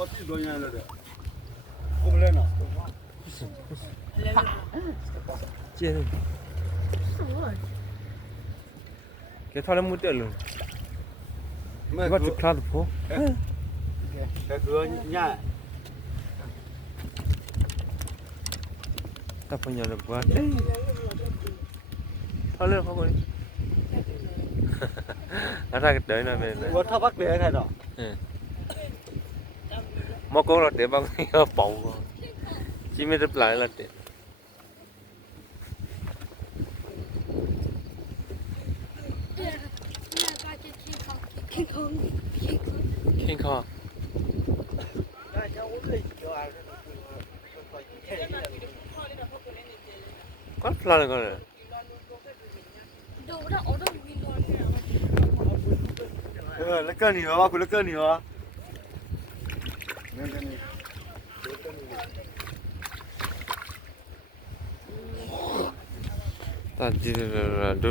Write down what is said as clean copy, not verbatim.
Kopi doyan lade. Kumlena. ကျင်းကဲထားလည်းမတက်လို့ Me ဘာတစ်ခါတော့ ke gua nya. တပညာလည်းကွာထားလည်းခေါ်ကုန်အဲ့ဒါကတည်းကမယ် Gua thabak le khai đó. မကောတော့တဲ့ဘာကပေါင်းကြီးမတဲ့ပလိုက်လာတဲ့ King Kong ก็พลาดกันเลย Nó cân gì đó, nó cân gì đó. ตาจีดู